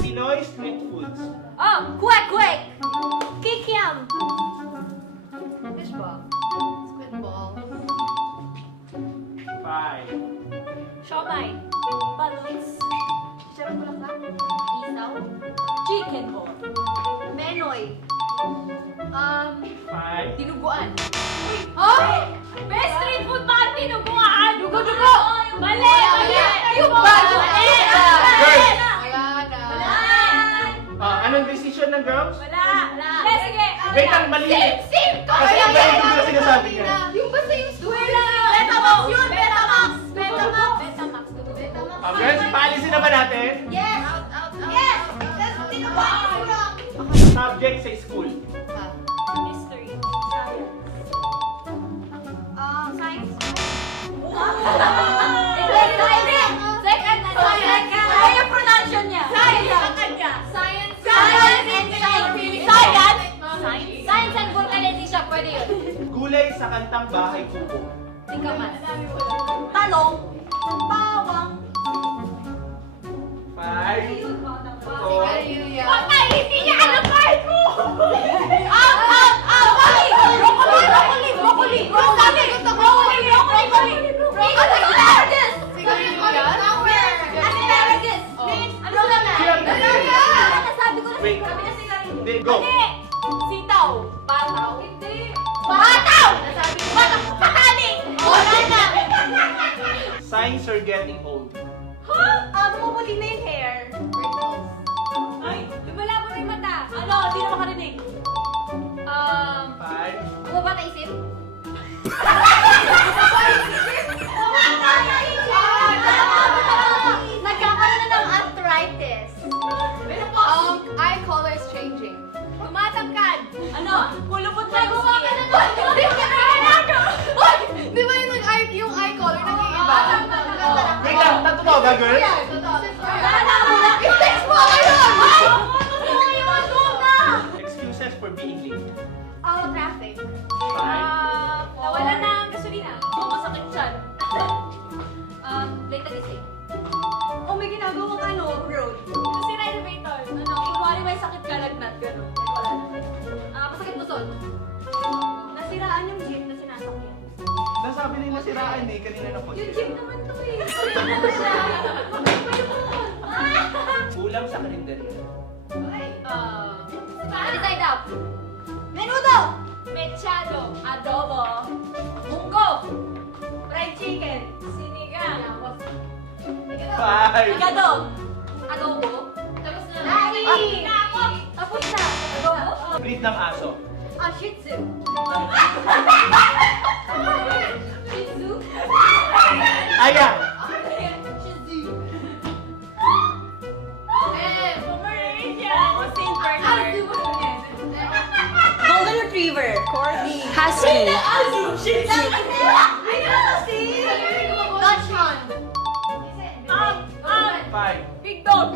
Pinoy street foods. Oh, kwek-kwek! Kikiam! Fishball. Squid ball. 5. Siomay. Balloons. Chicharong bulaklak. Isaw. Chicken ball. Menoy. 5. Dinuguan. Oh! Best street food ba ang tinubuan? Dugo-dugo! Mali! Mali! Yung Mali! bago. Mali! Girls! Wala na. Anong decision ng girls? Wala! Wala! Sige! Wait lang, mali. Same! Kasi Kaya mali ko na sinasabi niya. Yung basta yung Wala! Betamax yun! Betamax! Betamax! Betamax. Betamax. Girls, paalisin naman natin. Yes! Out. Yes! That's tinubuan ko lang. Subject sa school. History. Science. Science. Ano yung pronunciation niya? Science. Science and science. Science and vulcanization, pwede yun. Gulay sa kantang Bahay Kubo. Tingkaman. Talong. Bawang. 5. Wag na, hindi niya alam kahit mo! Out! Broccoli! Asparagus! Asparagus! Ano ka na? Nasabi ko na Wait. Hindi, go. Mali! Sitaw! Bataw! Hindi! Bataw! Pataling! Wala na! Signs are getting old. Bumubuli na yung hair. Ay, lumalabo na yung mata. Ano? Hindi na makarinig. 5. Bumaba na isip? Nagkakaroon na ng arthritis. Eye color is changing. Tumatangkad. Ano? Pulupot na yung skin. Di ba yung eye color nag-iiba? Wait lang, totoo ba, girls? I-text mo ako yun! Excuses for being late. Traffic. 5. Nawala na ang gasolina. Masakit siyan. Late nagising. May ginagawang road. Si elevator. Kunwari may sakit ka lagnat. Gano'n. Wala na. Masakit puson. Nasiraan yung jeep na sinasakyan. Nasabi nila siraan eh, kanina na po. Yung jeep naman to eh. Kulang sa kalendarya. Side up. Menudo. Mechado. Adobo. Munggo. Fried chicken. Sinigang. 5. Igado. Adobo. Tapos na. Nai. Tapos na. Adobo. Breed ng aso. Shih Tzu. Shih Tzu. Aya. Shih Tzu. Pomeranian. Saint Bernard. Golden Retriever. Corgi. Husky. Shih Tzu. Dutchman. 5. Big dog.